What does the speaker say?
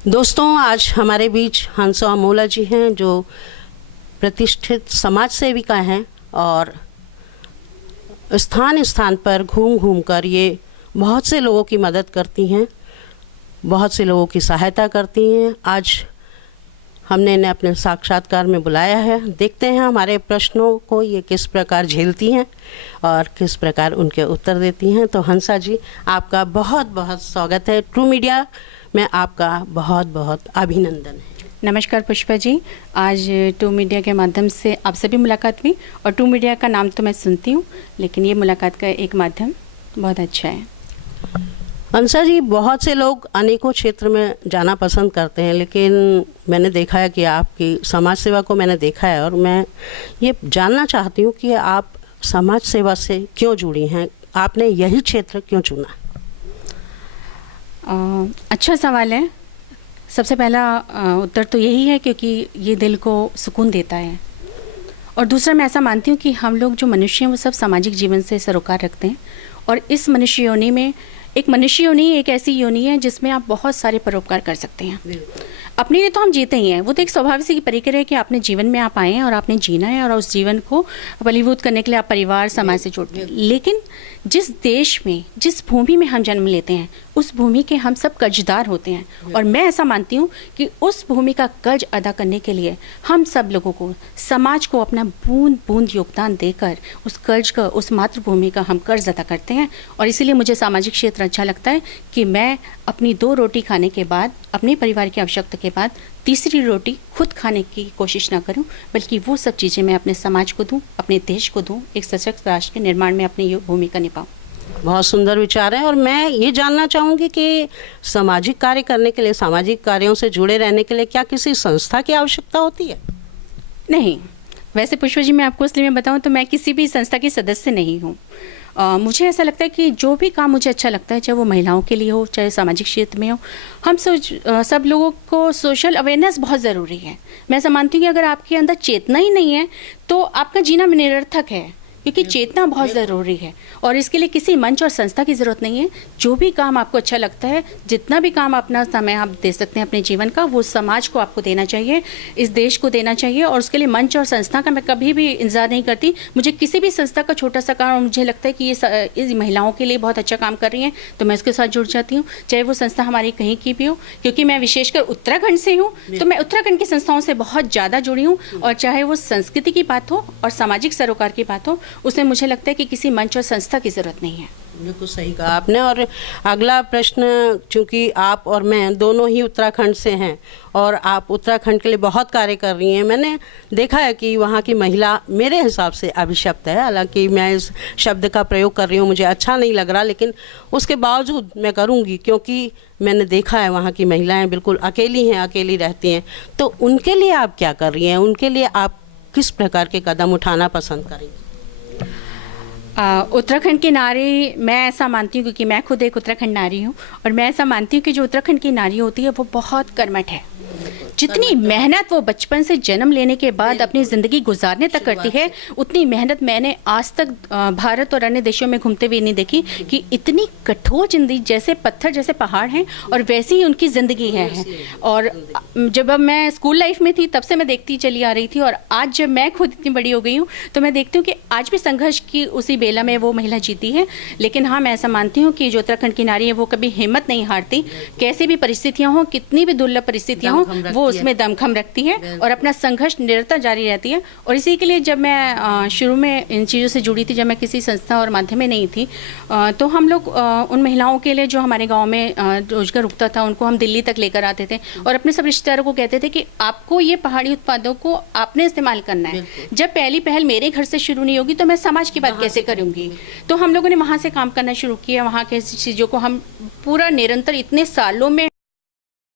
दोस्तों, आज हमारे बीच हंसो अमोला जी हैं जो प्रतिष्ठित समाज सेविका हैं और स्थान स्थान पर घूम घूम कर ये बहुत से लोगों की मदद करती हैं, बहुत से लोगों की सहायता करती हैं। आज हमने इन्हें अपने साक्षात्कार में बुलाया है। देखते हैं हमारे प्रश्नों को ये किस प्रकार झेलती हैं और किस प्रकार उनके उत्तर देती हैं। तो हंसा जी, आपका बहुत बहुत स्वागत है। ट्रू मीडिया में आपका बहुत बहुत अभिनंदन है। नमस्कार पुष्पा जी, आज ट्रू मीडिया के माध्यम से आपसे भी मुलाकात हुई और ट्रू मीडिया का नाम तो मैं सुनती हूँ, लेकिन ये मुलाकात का एक माध्यम बहुत अच्छा है। हंसा जी, बहुत से लोग अनेकों क्षेत्र में जाना पसंद करते हैं, लेकिन मैंने देखा है कि आपकी समाज सेवा को मैंने देखा है और मैं ये जानना चाहती हूँ कि आप समाज सेवा से क्यों जुड़ी हैं, आपने यही क्षेत्र क्यों चुना? अच्छा सवाल है। सबसे पहला उत्तर तो यही है क्योंकि ये दिल को सुकून देता है, और दूसरा मैं ऐसा मानती हूँ कि हम लोग जो मनुष्य हैं वो सब सामाजिक जीवन से सरोकार रखते हैं, और इस मनुष्य योनि में एक मनुष्य योनि एक ऐसी योनि है जिसमें आप बहुत सारे परोपकार कर सकते हैं। अपने लिए तो हम जीते ही हैं, वो तो एक स्वाभाविक सी प्रक्रिया है कि आपने जीवन में आप आए हैं और आपने जीना है, और उस जीवन को फलीभूत करने के लिए आप परिवार समाज से जुड़ते हैं। लेकिन जिस देश में, जिस भूमि में हम जन्म लेते हैं, उस भूमि के हम सब कर्जदार होते हैं, और मैं ऐसा मानती हूँ कि उस भूमि का कर्ज अदा करने के लिए हम सब लोगों को, समाज को अपना बूंद बूंद योगदान देकर उस कर्ज का, उस मातृभूमि का हम कर्ज अदा करते हैं। और इसीलिए मुझे सामाजिक क्षेत्र अच्छा लगता है कि मैं अपनी 2 रोटी खाने के बाद, अपने परिवार की आवश्यकता के बाद तीसरी रोटी खुद खाने की कोशिश ना करूं, बल्कि वो सब चीज़ें मैं अपने समाज को दूं, अपने देश को दूं, एक सशक्त राष्ट्र के निर्माण में अपनी भूमिका निभाऊं। बहुत सुंदर विचार है। और मैं ये जानना चाहूँगी कि सामाजिक कार्य करने के लिए, सामाजिक कार्यों से जुड़े रहने के लिए क्या किसी संस्था की आवश्यकता होती है? नहीं, वैसे पुष्पा जी मैं आपको इसलिए मैं बताऊं तो मैं किसी भी संस्था की सदस्य नहीं हूँ। मुझे ऐसा लगता है कि जो भी काम मुझे अच्छा लगता है, चाहे वो महिलाओं के लिए हो, चाहे सामाजिक क्षेत्र में हो, हम सब लोगों को सोशल अवेयरनेस बहुत ज़रूरी है। मैं ऐसा मानती हूँ कि अगर आपके अंदर चेतना ही नहीं है तो आपका जीना निरर्थक है, क्योंकि चेतना बहुत ज़रूरी है। और इसके लिए किसी मंच और संस्था की ज़रूरत नहीं है। जो भी काम आपको अच्छा लगता है, जितना भी काम अपना समय आप दे सकते हैं अपने जीवन का, वो समाज को आपको देना चाहिए, इस देश को देना चाहिए। और उसके लिए मंच और संस्था का मैं कभी भी इंतजार नहीं करती। मुझे किसी भी संस्था का छोटा सा काम, मुझे लगता है कि ये महिलाओं के लिए बहुत अच्छा काम कर रही हैं, तो मैं इसके साथ जुड़ जाती हूँ, चाहे वो संस्था हमारी कहीं की भी हो। क्योंकि मैं विशेषकर उत्तराखंड से हूँ, तो मैं उत्तराखंड की संस्थाओं से बहुत ज़्यादा जुड़ी हूँ। और चाहे वो संस्कृति की बात हो और सामाजिक सरोकार की बात हो, उसमें मुझे लगता है कि किसी मंच और संस्था की ज़रूरत नहीं है। बिल्कुल सही कहा आपने। और अगला प्रश्न, चूंकि आप और मैं दोनों ही उत्तराखंड से हैं और आप उत्तराखंड के लिए बहुत कार्य कर रही हैं, मैंने देखा है कि वहाँ की महिला मेरे हिसाब से अभिशप्त है। हालांकि मैं इस शब्द का प्रयोग कर रही हूँ, मुझे अच्छा नहीं लग रहा, लेकिन उसके बावजूद मैं करूँगी क्योंकि मैंने देखा है वहाँ की महिलाएँ बिल्कुल अकेली हैं, अकेली रहती हैं। तो उनके लिए आप क्या कर रही हैं? उनके लिए आप किस प्रकार के कदम उठाना पसंद करेंगी? उत्तराखंड की नारी, मैं ऐसा मानती हूँ, क्योंकि मैं खुद एक उत्तराखंड नारी हूँ, और मैं ऐसा मानती हूँ कि जो उत्तराखंड की नारी होती है वो बहुत कर्मठ है। जितनी मेहनत वो बचपन से जन्म लेने के बाद अपनी ज़िंदगी गुजारने तक करती है, उतनी मेहनत मैंने आज तक भारत और अन्य देशों में घूमते हुए नहीं देखी कि इतनी कठोर जिंदगी, जैसे पत्थर जैसे पहाड़ हैं और वैसी ही उनकी ज़िंदगी है। और जब मैं स्कूल लाइफ में थी तब से मैं देखती चली आ रही थी, और आज जब मैं खुद इतनी बड़ी हो गई हूँ तो मैं देखती हूँ कि आज भी संघर्ष की उसी बेला में वो महिला जीती है। लेकिन हाँ, मैं ऐसा मानती हूँ कि जो उत्तराखंड की नारी है वो कभी हिम्मत नहीं हारती। कैसी भी परिस्थितियाँ हों, कितनी भी दुर्लभ परिस्थितियाँ हों, वो उसमें दमखम रखती है और अपना संघर्ष निरंतर जारी रहती है। और इसी के लिए जब मैं शुरू में इन चीज़ों से जुड़ी थी, जब मैं किसी संस्था और माध्यम में नहीं थी, तो हम लोग उन महिलाओं के लिए जो हमारे गांव में रोजगार रुकता था, उनको हम दिल्ली तक लेकर आते थे और अपने सब रिश्तेदारों को कहते थे कि आपको ये पहाड़ी उत्पादों को आपने इस्तेमाल करना है। जब पहली पहल मेरे घर से शुरू नहीं होगी तो मैं समाज की बात कैसे करूँगी? तो हम लोगों ने वहाँ से काम करना शुरू किया। वहाँ के चीज़ों को हम पूरा निरंतर इतने सालों में